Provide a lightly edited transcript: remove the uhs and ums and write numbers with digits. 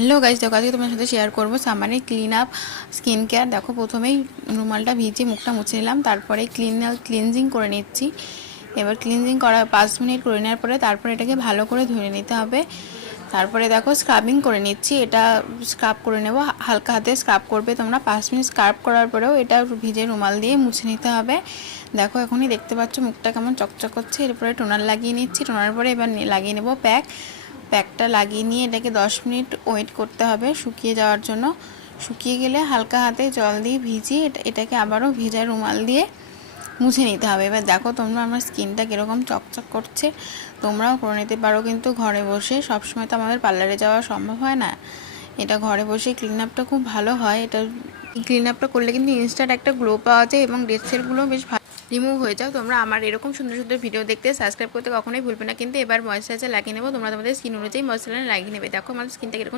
Hello guys, দেখো আজকে তোমার সাথে শেয়ার করবো সামানের ক্লিন আপ স্কিন কেয়ার। দেখো প্রথমেই রুমালটা ভিজে মুখটা মুছে নিলাম, তারপরে ক্লিনজিং করে নিচ্ছি। এবার ক্লিনজিং করা 5 মিনিট করে নেওয়ার পরে তারপরে এটাকে ভালো করে ধুয়ে নিতে হবে। তারপরে দেখো স্ক্রাবিং করে নিচ্ছি, এটা স্ক্রাব করে নেব, হালকা হাতে স্ক্রাব করবে তোমরা। 5 মিনিট স্ক্রাব করার পরেও এটা ভিজে রুমাল দিয়ে মুছে নিতে হবে। দেখো এখনই দেখতে পাচ্ছ মুখটা কেমন চকচক করছে। এরপরে টোনার লাগিয়ে নিচ্ছি, টোনার পরে এবার লাগিয়ে নেব প্যাকটা লাগিয়ে নিয়ে এটাকে 10 মিনিট ওয়েট করতে হবে শুকিয়ে যাওয়ার জন্য। শুকিয়ে গেলে হালকা হাতে জল দিয়ে ভিজিয়ে এটাকে আবারও ভেজা রুমাল দিয়ে মুছে নিতে হবে। এবার দেখো তোমরা আমার স্কিনটা কীরকম চকচক করছে, তোমরাও করে নিতে পারো কিন্তু ঘরে বসে। সবসময় তো আমাদের পার্লারে যাওয়া সম্ভব হয় না, এটা ঘরে বসে ক্লিন আপটা খুব ভালো হয়। এটা ক্লিন আপটা করলে কিন্তু ইনস্ট্যান্ট একটা গ্লো পাওয়া যায় এবং ডেড সেলগুলো বেশ ভালো রিমুভ হয়ে যাও। তোমরা আমার এরকম সুন্দর সুন্দর ভিডিও দেখতে সাবস্ক্রাইব করতে কখনোই ভুলবে না। কিন্তু এবার ময়েশ্চারাইজার লাগিয়ে নেবো, তোমরা তোমাদের স্কিন অনুযায়ী ময়েশ্চারাইজার লাগিয়ে নেবে। দেখো আমার স্কিনটা কীরকম